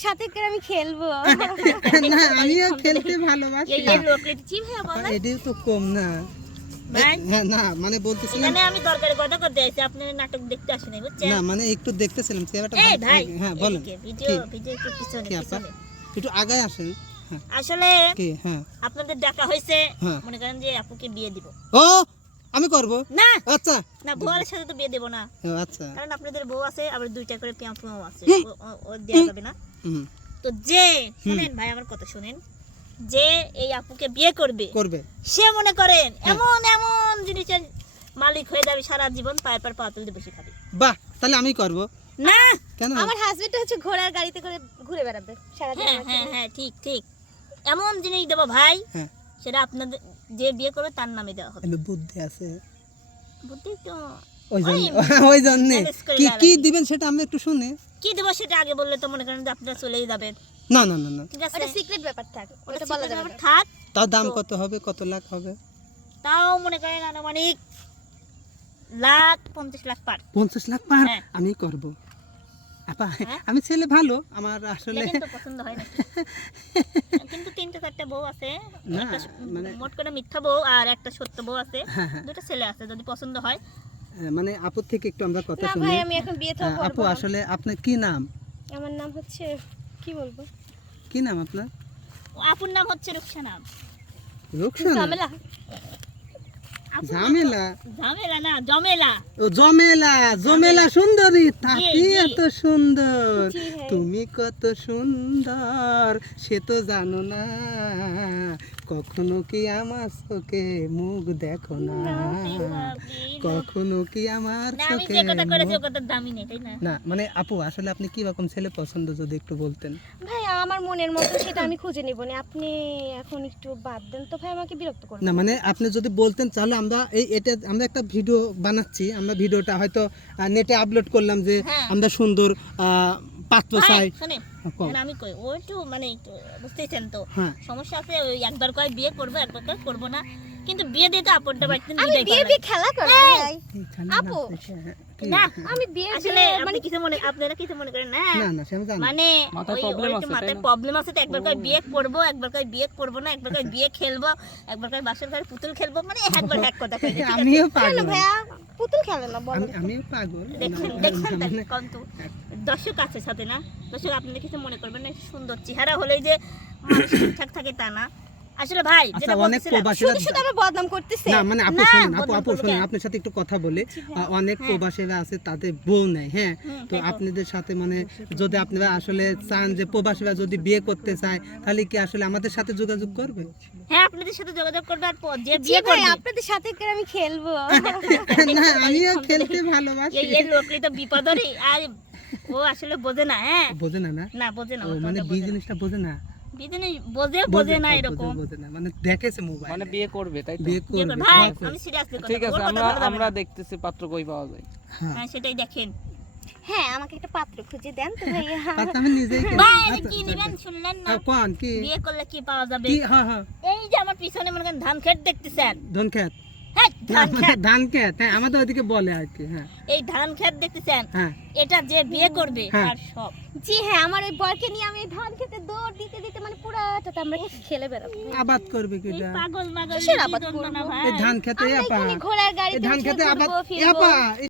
আপনাদের সাথে করে আমি খেলবো। না আমিও খেলতে ভালোবাসি। এই লোকে কি ভাই বলেন এটাই তো কম না ভাই? হ্যাঁ না মানে বলতেছিলাম এখানে আমি দরকারি কথা করতে আইছি, আপনি নাটক দেখতে আসেন নাই বুঝছেন? না মানে একটু দেখতেছিলাম চেহারাটা এই ভাই হ্যাঁ বলেন এদিকে ভিডিও একটু পিছনে কি আপা? পিছনে। একটু আগায় আসেন হ্যাঁ আসলে কি হ্যাঁ আপনাদের ডাকা হয়েছে হ্যাঁ। মনে করেন যে আপুকে বিয়ে দিব। ও আমি করব না আচ্ছা না বউয়ের সাথে তো বিয়ে দেব না, ও, আচ্ছা কারণ আপনাদের বউ আছে আবার দুইটা করে পিয়াও আছে, হুম। ও দেয়া যাবে না। হুম, তো যে শুনেন ভাই আমার কথা শুনেন, যে এই আপুকে বিয়ে করবে করবে সে মনে করেন হ্যাঁ। এমন এমন জিনিসের মালিক হয়ে যাবে সারা জীবন, পায়ের পর পা তুলতে বসে খাবে। বাহ তাহলে আমি করব না কেন আমার হাজবেন্ড হচ্ছে ঘোড়ার গাড়িতে করে ঘুরে বেড়াবে সারাদিন হ্যাঁ আমাকে হ্যাঁ নিয়ে। হ্যাঁ ঠিক ঠিক এমন জিনিস দেবো ভাই, হ্যাঁ সেটা আপনাদের যে বিয়ে করবে তার নামে দেওয়া হবে। এমনি বুদ্ধি আছে বুদ্ধি তো ওই জন্য ওই ওই জন্য manage করে কি লাগাই। কি দিবেন সেটা আমি একটু শুনি কি দেবো সেটা আগে বললে তো মনে করেন যে আপনারা চলেই যাবেন, না না না না ঠিক আছে? ওটা সিক্রেট ব্যাপার থাক, ওটা ওটা বলা secret যাবে ব্যাপার না। থাক, তার দাম তো- কত হবে কত লাখ হবে তাও মনে করেন আনুমানিক 50 লাখ পার। 50 লাখ পার হ্যাঁ। আমি করব আপা হ্যাঁ? আমি ছেলে ভালো আমার আসলে দেখেন তো পছন্দ হয় না কিন্তু 3-4টা বউ আছে, না, একটা মানে- মোট করে মিথ্যা বউ আর একটা সত্য বউ আছে, হ্যাঁ, হ্যাঁ। দুটো ছেলে আছে, যদি পছন্দ হয়। মানে আপুর থেকে একটু আমরা কথা না শুনি ভাই আমি এখন বিয়ে তো করব আপু না। আসলে আপনার কি নাম আমার নাম হচ্ছে কি বলবো, কি নাম আপনার আপুর নাম হচ্ছে রুকসানা। রুকসানা ঝামেলা। আপুর নাম- ঝামেলা ঝামেলা না জমেলা। ও জমেলা জমেলা সুন্দরী তাকে জি। এত সুন্দর জি, হ্যাঁ। তুমি কত সুন্দর সে তো জানো না কখনো কি আমার চোখে মুখ দেখো না কখনো কি আমার না আমি চোখে যে কথা করেছি ও মুখ- কথার দামই নেই, তাই না? না মানে আপু আসলে আপনি কি রকম ছেলে পছন্দ যদি একটু বলতেন ভাই আমার মনের মতো সেটা আমি খুঁজে নিব না, আপনি এখন একটু বাদ দেন তো ভাই, আমাকে বিরক্ত করবেন না মানে আপনি যদি বলতেন তাহলে আমরা এটা আমরা একটা ভিডিও বানাচ্ছি আমরা ভিডিওটা হয়তো নেটে আপলোড করলাম যে হ্যাঁ। আমরা সুন্দর পাত্র ভাই, চাই শোনেন, কও। এখন আমি কই ও একটু মানে একটু বুঝতেছেন তো হ্যাঁ সমস্যা আছে, ওই একবার কয় বিয়ে করবো একবার কয় করবো না, কিন্তু বিয়ে দিয়ে তো আপনটা বাড়তে আমি নিতেই বিয়ে পারবেন। বিয়ে খেলা করি ভাই। এইখানে আপু। নাচতেছে, হ্যাঁ, কি? না আমি বিয়ে আসলে বিয়ে আপনি মানে কিছু মনে আপনারা কিছু মনে করেন না, না না সে আমি জানি মানে ওই একটু মাথায় প্রবলেম আছে, তো একবার কয় বিয়ে করবো একবার কয় বিয়ে করবো না, একবার কয় বিয়ে খেলবো একবার কয় বাসর ঘরে পুতুল খেলবো, মানে একবার এক কথা কয়, ঠিক আছে? আমিও কেন পাগল ভাইয়া পুতুল খেলে না বলো আমিও পাগল দেখছেন না, দেখছেন মানে- তাহলে কম তো দর্শক আছে সাথে না, দর্শক আপনারা কিছু মনে করবেন না, সুন্দর চেহারা হলেই যে মানুষ ঠিকঠাক থাকে তা না। আসলে ভাই আচ্ছা যেটা অনেক বলছিলাম, প্রবাসীরা শুধু শুধু আমার বদনাম করতেছে। না মানে আপু না, শুনুন আপু বদনাম আপু করবো শুনুন কেন? আপনার সাথে একটু কথা বলি অনেক হ্যাঁ। প্রবাসীরা আছে তাদের বউ নেই হ্যাঁ হুম, তো তাই তো। আপনাদের সাথে মানে যদি আপনারা আসলে চান যে প্রবাসীরা যদি বিয়ে করতে চায় তাহলে কি আসলে আমাদের সাথে যোগাযোগ করবে হ্যাঁ আপনাদের সাথে যোগাযোগ করবে, আর যে জি বিয়ে ভাই করবে আপনাদের সাথে করে আমি খেলবো। না আমিও খেলতে ভালোবাসি এই লোকই তো বিপদরই, আর ও আসলে বোঝে না, হ্যাঁ বোঝে না না না বোঝে না, ও ও মানে কথাটা বিয়ে বোঝে না। জিনিসটা বোঝে না বোঝে না এরকম বোঝে না মানে দেখেছে মোবাইল মানে বিয়ে করবে তাই তো বিয়ে বিয়ে করবে করবে। ভাই করবে। আমি সিরিয়াসলি কথা ঠিক বলবো, আছে ওর কথা আমরা বলা যাবে আমরা না। দেখতেছি পাত্র কই পাওয়া যায় হ্যাঁ হ্যাঁ সেটাই দেখেন। হ্যাঁ আমাকে একটা পাত্র খুঁজে দেন তো ভাইয়া। তাতে আমি নিজেই কিনবো। ভাই আচ্ছা, কি আচ্ছা, নিবেন আচ্ছা। শুনলেন না, কোন কি বিয়ে করলে কি পাওয়া যাবে? কি হ্যাঁ হ্যাঁ এই যে আমার পিছনে মনে করেন ধান ক্ষেত দেখতেছেন, ধান খেত হ্যাঁ ধান ক্ষেত, ধান খেত হ্যাঁ আমাদের ওইদিকে বলে আর কি হ্যাঁ এই ধান ক্ষেত দেখতেছেন, হ্যাঁ এটা যে বিয়ে করবে হ্যাঁ। তার সব। জি হ্যাঁ আমার ওই বরকে নিয়ে আমি এই ধান খেতে দৌড় দিতে দিতে মানে পুরাটা আমরা খেলে বেড়াবো। আবাদ করবে এই কিটা পাগল মাগল কিসের কি আবাদ জন্য না করবো? ভাই? এই ধান খেতে আমরা আপা এখানে ঘোড়ার এই গাড়িতে ধান উঠে খেতে আবাদ ঘুরবো, ফিরবো। আপা